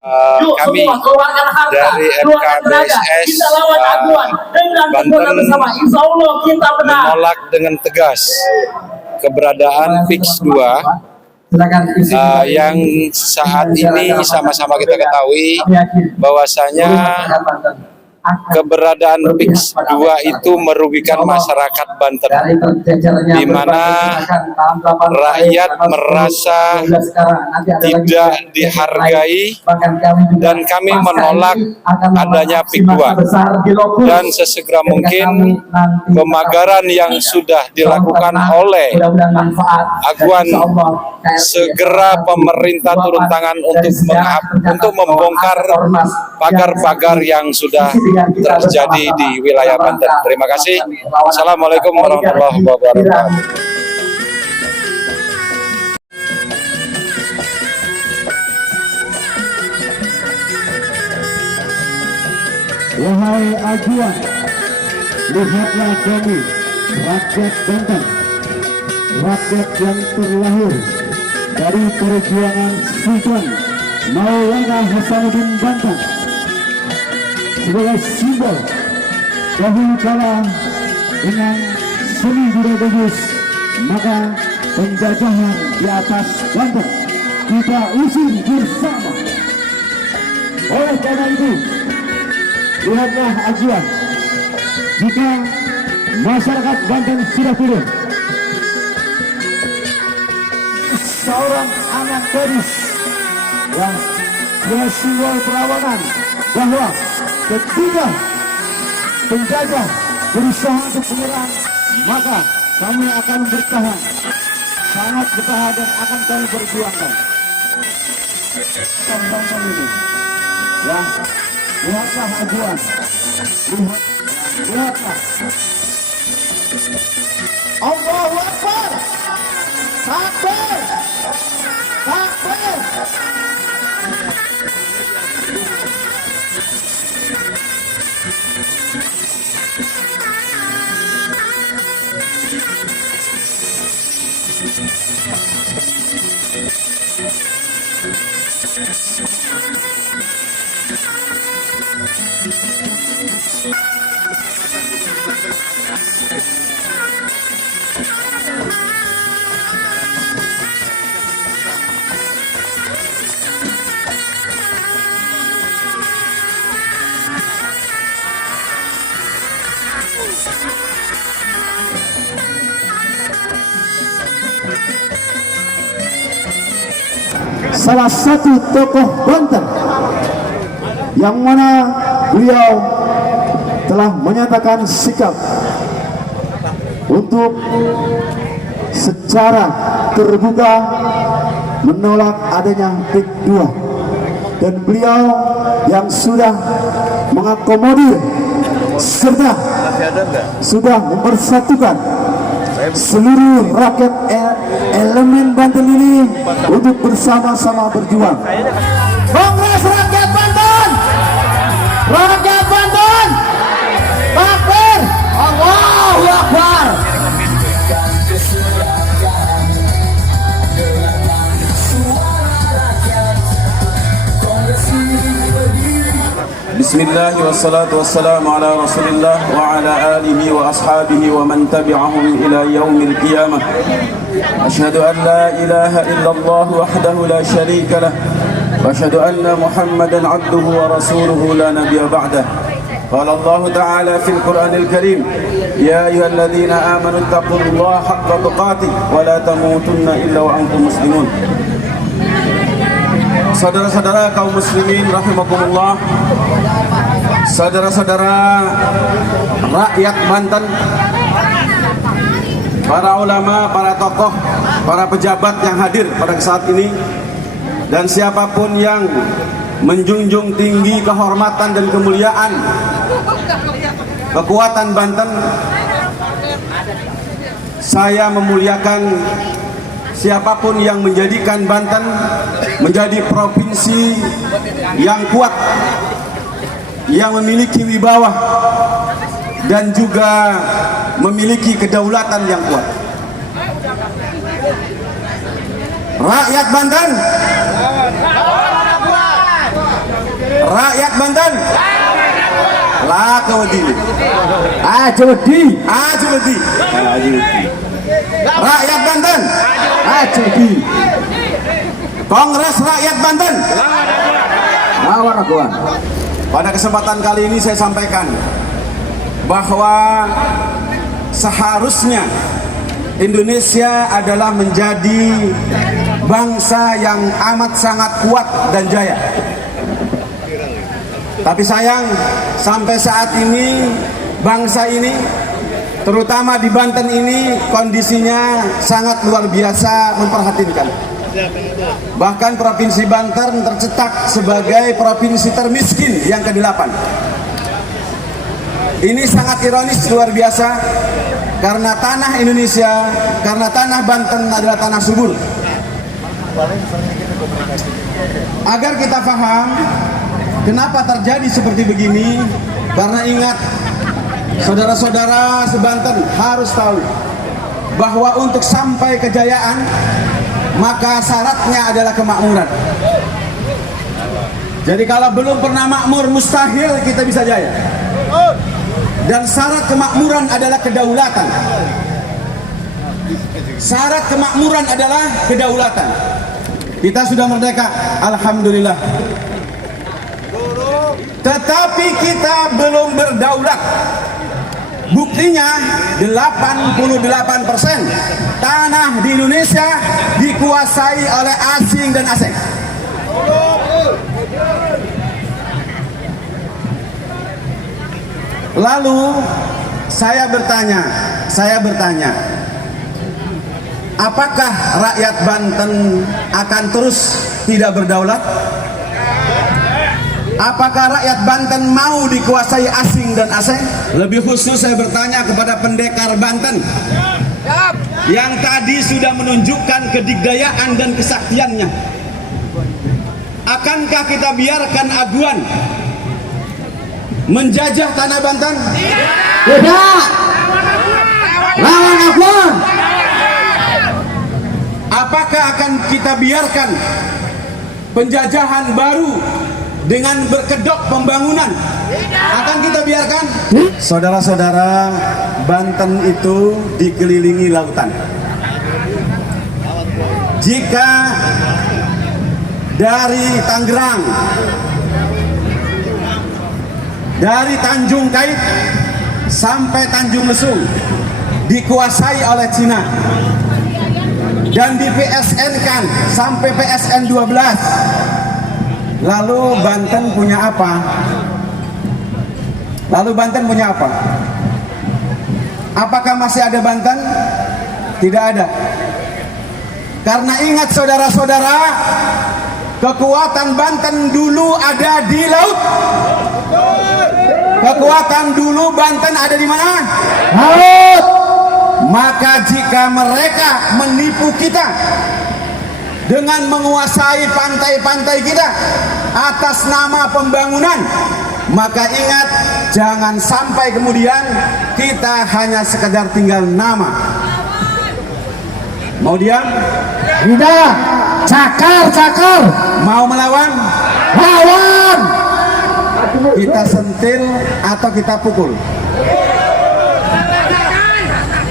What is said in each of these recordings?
Kami dari FKBSS Banten menolak dengan tegas keberadaan PIX 2 yang saat ini sama-sama kita ketahui bahwasanya keberadaan PIX 2 itu merugikan masyarakat Banten, di mana rakyat merasa tidak dihargai, dan kami menolak adanya PIX 2 dan sesegera mungkin pemagaran yang sudah dilakukan oleh Aguan, segera pemerintah turun tangan untuk membongkar pagar-pagar yang sudah terjadi di wilayah Banten. Terima kasih. Assalamualaikum warahmatullahi wabarakatuh. Wahai Aguan, lihatlah kami, rakyat Banten, rakyat yang terlahir dari perjuangan Sultan Maulana Hasanuddin Banten, sebagai simbol dahulu kala dengan seni budaya, maka penjajahan di atas Banten kita usir bersama. Oleh karena itu, lihatlah Aguan, jika masyarakat Banten sudah turun, seorang anak gadis yang simbol perlawanan, bahwa ketika penjajah berusaha untuk menyerang, maka kami akan bertahan, sangat bertahan, dan akan kami perjuangkan. Tonton ini, ya, lihatlah Aguan, lihatlah. Allahu Akbar, takbir, takbir. Salah satu tokoh Banten yang mana beliau telah menyatakan sikap untuk secara terbuka menolak adanya PIX 2, dan beliau yang sudah mengakomodir serta sudah mempersatukan seluruh rakyat elemen Banten ini untuk bersama-sama berjuang. Kongres Rakyat Banten, rakyat Banten, takbir, Allahu Akbar. Bismillah wassalatu wassalamu ala rasulillah wa ala alihi wa ashabihi wa man tabi'ahum ila yaumil qiyamah. Ashhadu an la ilaha illallah wahdahu la sharika lah, wa ashhadu anna Muhammadan abduhu wa rasuluhu la nabiyya ba'dah. Qala Allah ta'ala fil Qur'anil Karim, ya ayyuhalladzina amanu taqullaha haqqa tuqatih wa la tamutunna illa wa antum muslimun. Saudara-saudara kaum muslimin rahimakumullah, saudara-saudara rakyat Banten, para ulama, para tokoh, para pejabat yang hadir pada saat ini, dan siapapun yang menjunjung tinggi kehormatan dan kemuliaan kekuatan Banten, saya memuliakan siapapun yang menjadikan Banten menjadi provinsi yang kuat, yang memiliki wibawa dan juga memiliki kedaulatan yang kuat. Rakyat Banten, Rakyat Banten. Lakawedi. Aja wedi. Aja wedi. Rakyat Banten. Aja wedi. Kongres Rakyat Banten. Lawan akuan. Pada kesempatan kali ini saya sampaikan bahwa seharusnya Indonesia adalah menjadi bangsa yang amat sangat kuat dan jaya. Tapi sayang, sampai saat ini bangsa ini, terutama di Banten ini, kondisinya sangat luar biasa memprihatinkan. Bahkan Provinsi Banten tercetak sebagai provinsi termiskin yang ke-8. Ini sangat ironis, luar biasa, karena tanah Indonesia, karena tanah Banten adalah tanah subur. Agar kita paham kenapa terjadi seperti begini, karena ingat, saudara-saudara sebanten harus tahu bahwa untuk sampai kejayaan, maka syaratnya adalah kemakmuran. Jadi kalau belum pernah makmur, mustahil kita bisa jaya. Dan syarat kemakmuran adalah kedaulatan. Syarat kemakmuran adalah kedaulatan. Kita sudah merdeka, alhamdulillah. Tetapi kita belum berdaulat. Buktinya 88% tanah di Indonesia dikuasai oleh asing dan asing. Lalu saya bertanya, apakah rakyat Banten akan terus tidak berdaulat? Apakah rakyat Banten mau dikuasai asing dan asing? Lebih khusus saya bertanya kepada pendekar Banten yang tadi sudah menunjukkan kedigdayaan dan kesaktiannya. Akankah kita biarkan aguan menjajah tanah Banten? Tidak. Lawan aguan. Apakah akan kita biarkan penjajahan baru dengan berkedok pembangunan? Akan kita biarkan? Saudara-saudara, Banten itu dikelilingi lautan. Jika dari Tangerang, dari Tanjung Kait sampai Tanjung Lesung dikuasai oleh Cina dan di PSN-kan sampai PSN 12, lalu Banten punya apa? Apakah masih ada Banten? Tidak ada. Karena ingat saudara-saudara, kekuatan Banten dulu ada di laut. Kekuatan dulu Banten ada di mana? Laut. Maka jika mereka menipu kita dengan menguasai pantai-pantai kita atas nama pembangunan, maka ingat, jangan sampai kemudian kita hanya sekedar tinggal nama. Mau diam? Tidak. Cakar. Mau melawan? Lawan. Kita sentil atau kita pukul?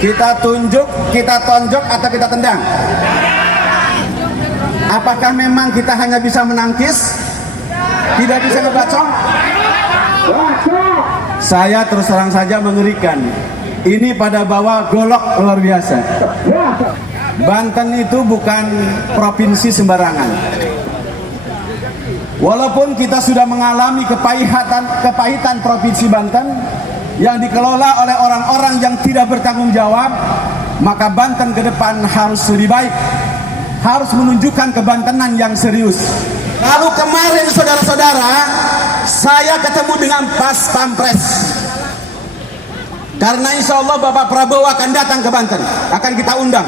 Kita tunjuk, kita tonjok atau kita tendang? Apakah memang kita hanya bisa menangkis? Tidak bisa ngebacok? Saya terus terang saja mengerikan. Ini pada bawah golok luar biasa. Banten itu bukan provinsi sembarangan. Walaupun kita sudah mengalami kepahitan provinsi Banten yang dikelola oleh orang-orang yang tidak bertanggung jawab, maka Banten ke depan harus lebih baik, harus menunjukkan kebantenan yang serius. Lalu kemarin saudara-saudara, saya ketemu dengan Pas Pampres, karena insya Allah Bapak Prabowo akan datang ke Banten, akan kita undang.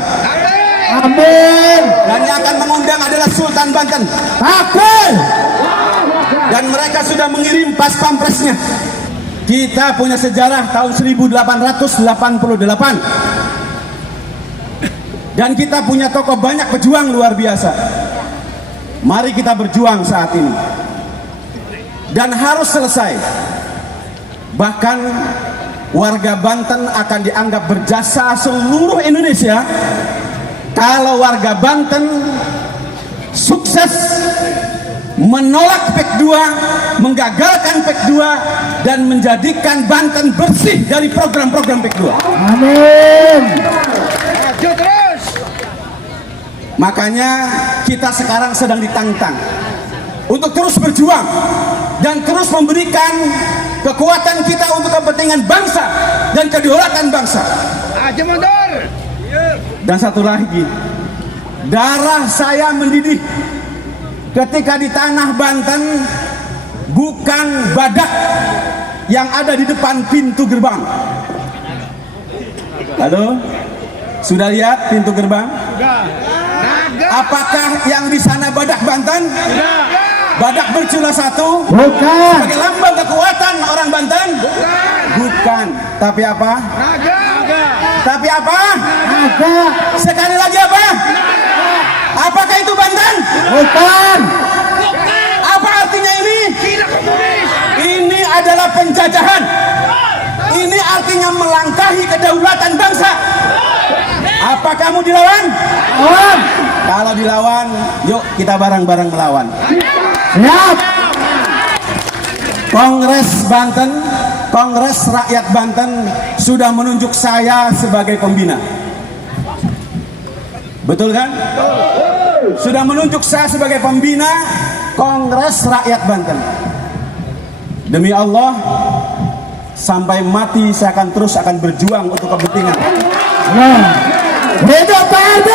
Amin. Dan yang akan mengundang adalah Sultan Banten. Amin. Dan mereka sudah mengirim Pas Pampresnya. Kita punya sejarah tahun 1888. Dan kita punya tokoh banyak pejuang luar biasa. Mari kita berjuang saat ini. dan harus selesai. Bahkan warga Banten akan dianggap berjasa seluruh Indonesia kalau warga Banten sukses menolak PEK 2, menggagalkan PEK 2 dan menjadikan Banten bersih dari program-program PEK 2. Amin. Makanya kita sekarang sedang ditantang untuk terus berjuang dan terus memberikan kekuatan kita untuk kepentingan bangsa dan kedaulatan bangsa. Dan satu lagi, darah saya mendidih ketika di tanah Banten bukan badak yang ada di depan pintu gerbang. Halo, sudah lihat pintu gerbang? Apakah yang di sana badak Banten? Badak bercula satu? Bukan. Sebagai lambang kekuatan orang Banten? Bukan. Tapi apa? Tapi apa? Ada. Sekali lagi apa? Apakah itu Banten? Bukan. Apa artinya ini? Ini adalah penjajahan. Ini artinya melangkahi kedaulatan bangsa. Apa kamu dilawan? Lawan. Kalau dilawan, yuk kita bareng-bareng melawan. Siap. Kongres Banten, Kongres Rakyat Banten sudah menunjuk saya sebagai pembina. Betul kan? Sudah menunjuk saya sebagai pembina Kongres Rakyat Banten. Demi Allah, sampai mati saya akan terus berjuang untuk kepentingan. Nah. Hidup PRB.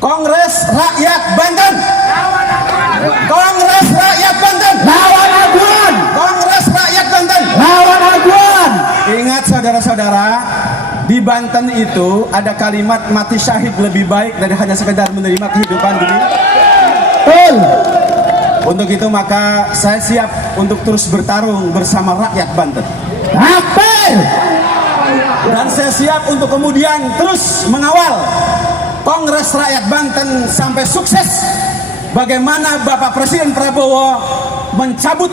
Kongres Rakyat Banten. Kongres Rakyat Banten. Lawan Aguan. Kongres Rakyat Banten. Lawan Aguan. Ingat saudara-saudara, di Banten itu ada kalimat mati syahid lebih baik dari hanya sekedar menerima kehidupan dunia. Betul. Untuk itu maka saya siap untuk terus bertarung bersama rakyat Banten. Takbir. Dan saya siap untuk kemudian terus mengawal Kongres Rakyat Banten sampai sukses. Bagaimana Bapak Presiden Prabowo mencabut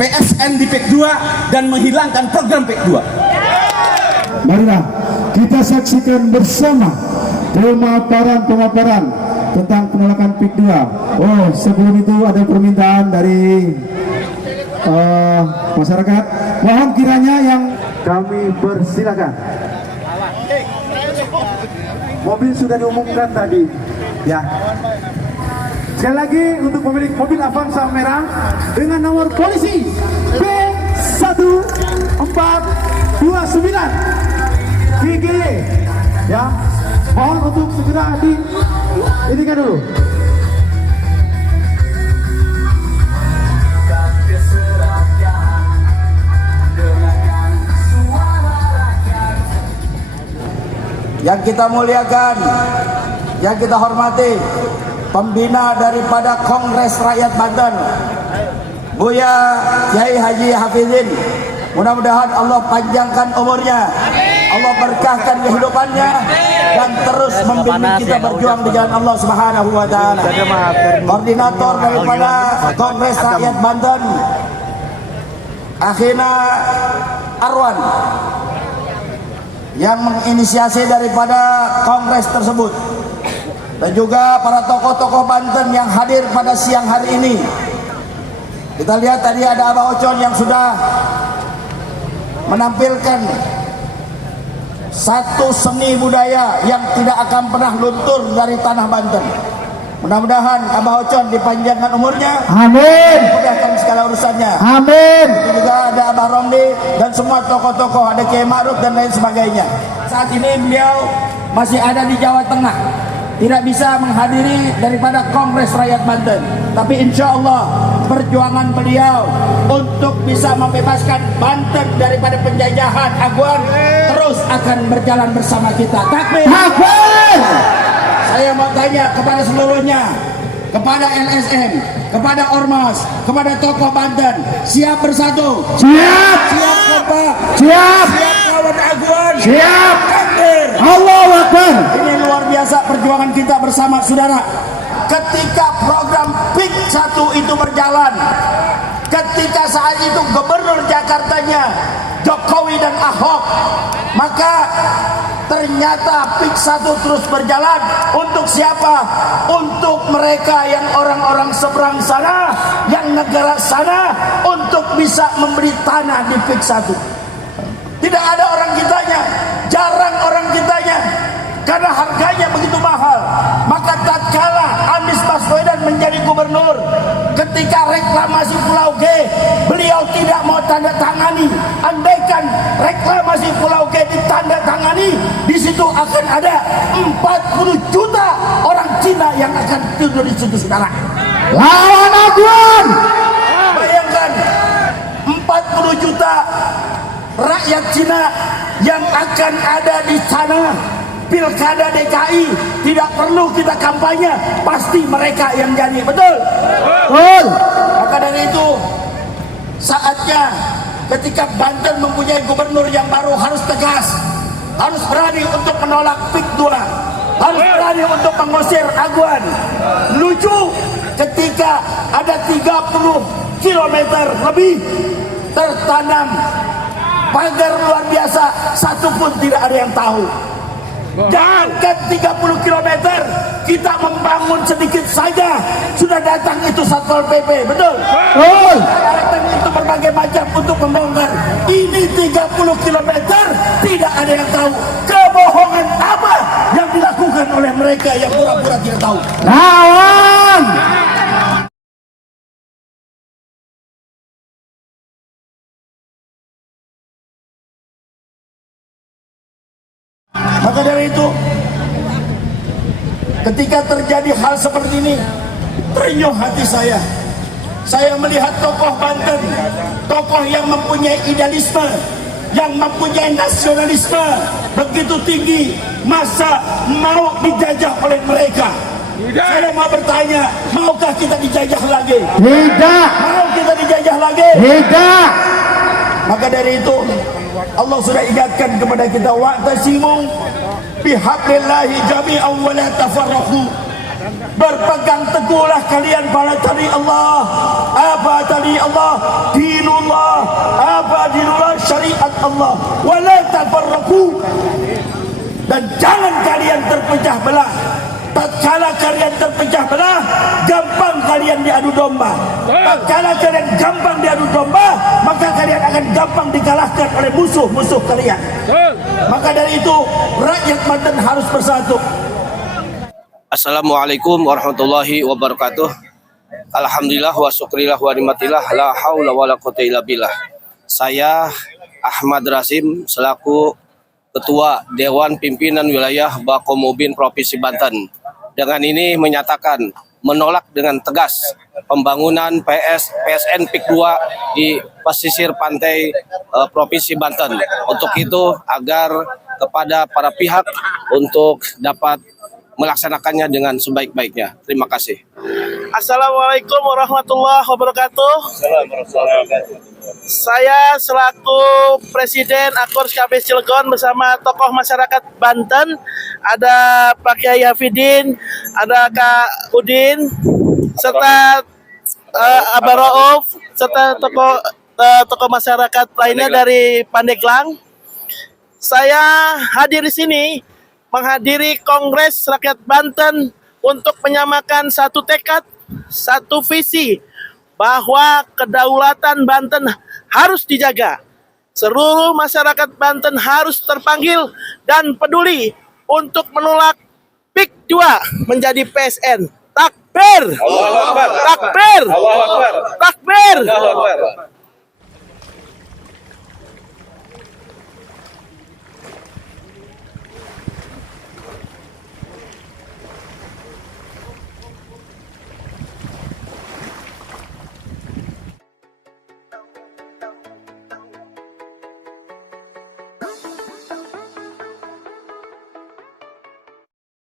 PSN di PEK 2 dan menghilangkan program PEK 2. Marilah kita saksikan bersama pemaparan tentang penolakan PEK 2. Oh, sebelum itu ada permintaan dari masyarakat. Mohon kiranya yang kami persilakan. Mobil sudah diumumkan tadi, ya. Sekali lagi untuk pemilik mobil Avanza merah dengan nomor polisi B1429 GG, ya. Mohon untuk segera ini kan dulu. Yang kita muliakan, yang kita hormati, pembina daripada Kongres Rakyat Banten, Buya Kiai Haji Hafizin. Mudah-mudahan Allah panjangkan umurnya, Allah berkahkan kehidupannya, dan terus membimbing kita berjuang di jalan Allah Subhanahu wa Ta'ala. Koordinator daripada Kongres Rakyat Banten, Akhina Arwan, yang menginisiasi daripada kongres tersebut, dan juga para tokoh-tokoh Banten yang hadir pada siang hari ini. Kita lihat tadi ada Abah Ocon yang sudah menampilkan satu seni budaya yang tidak akan pernah luntur dari tanah Banten. Mudah-mudahan Abah Ocon dipanjangkan umurnya, Amin. mudahkan segala urusannya. Amin. Itu juga ada Abah Romli dan semua tokoh-tokoh, ada Kiai Ma'ruf dan lain sebagainya. Saat ini beliau masih ada di Jawa Tengah, tidak bisa menghadiri daripada Kongres Rakyat Banten. Tapi insya Allah perjuangan beliau untuk bisa membebaskan Banten daripada penjajahan Aguan terus akan berjalan bersama kita. Takbir. Takbir. Saya mau tanya kepada seluruhnya, kepada LSM, kepada Ormas, kepada tokoh Banten, siap bersatu? Siap. Siap kompak? Siap. Siap kawan Aguan? Siap. Takbir. Allahu Akbar. Ini luar biasa perjuangan kita bersama, saudara. ketika program PIK 1 itu berjalan, ketika saat itu Gubernur Jakartanya Jokowi dan Ahok, maka ternyata PIK 1 terus berjalan. Untuk siapa? Untuk mereka yang orang-orang seberang sana, yang negara sana, untuk bisa membeli tanah di PIK 1. Tidak ada orang kitanya, jarang orang kitanya, karena harganya begitu mahal. Maka tatkala Anies Baswedan menjadi gubernur, ketika reklamasi Pulau G, beliau tidak mau tanda tangani. Andaikan reklamasi Pulau G ditandatangani, di situ akan ada 40 juta orang Cina yang akan tidur di situ, saudara. Lawan Aguan. Bayangkan 40 juta rakyat Cina yang akan ada di sana. Pilkada DKI tidak perlu kita kampanye, pasti mereka yang jadi, betul? Betul. Maka dari itu saatnya ketika Banten mempunyai gubernur yang baru harus tegas, harus berani untuk menolak PIK 2, harus berani untuk mengusir Aguan. Lucu ketika ada 30 km lebih tertanam pagar luar biasa, satu pun tidak ada yang tahu. Jangankan 30 km, kita membangun sedikit saja sudah datang itu Satpol PP, betul? Betul. Datang itu berbagai macam untuk membongkar. Ini 30 km tidak ada yang tahu. Kebohongan apa yang dilakukan oleh mereka yang pura-pura tidak tahu? Lawan. Maka dari itu, ketika terjadi hal seperti ini, terenyuh hati saya. Saya melihat tokoh Banten, tokoh yang mempunyai idealisme, yang mempunyai nasionalisme begitu tinggi, masa mau dijajah oleh mereka? Saya mau bertanya, maukah kita dijajah lagi? Tidak. Mau kita dijajah lagi? Tidak. Maka dari itu Allah sudah ingatkan kepada kita, wa'tasimu bihablillahi jami'an wa la tafarraqu. Berpegang teguhlah kalian pada tali Allah. Apa tali Allah? Dinullah. Apa dinullah? Syariat Allah. Wa la tafarraqu. Dan jangan kalian terpecah belah. Tatkala kalian terpecah belah, gampang kalian diadu domba. Tatkala kalian gampang diadu domba, maka kalian akan gampang dikalahkan oleh musuh-musuh kalian. Maka dari itu, rakyat Banten harus bersatu. Assalamualaikum warahmatullahi wabarakatuh. Alhamdulillah wa syukrillah wa nikmatillah la haula wala quwwata illa billah. Saya Ahmad Rasim selaku Ketua Dewan Pimpinan Wilayah Bakomubin Provinsi Banten. Dengan ini menyatakan menolak dengan tegas pembangunan PSN PIK 2 di pesisir pantai Provinsi Banten. Untuk itu agar kepada para pihak untuk dapat melaksanakannya dengan sebaik-baiknya. Terima kasih. Assalamualaikum warahmatullahi wabarakatuh. Saya selaku Presiden Akor KB Cilegon bersama tokoh masyarakat Banten, ada Pak Kiai Hafidin, ada Kak Udin, serta Abah Rauf, serta tokoh masyarakat lainnya dari Pandeglang. Saya hadir di sini menghadiri Kongres Rakyat Banten untuk menyamakan satu tekad, satu visi bahwa kedaulatan Banten harus dijaga. Seluruh masyarakat Banten harus terpanggil dan peduli untuk menolak PIK 2 menjadi PSN. Takbir! Takbir! Takbir!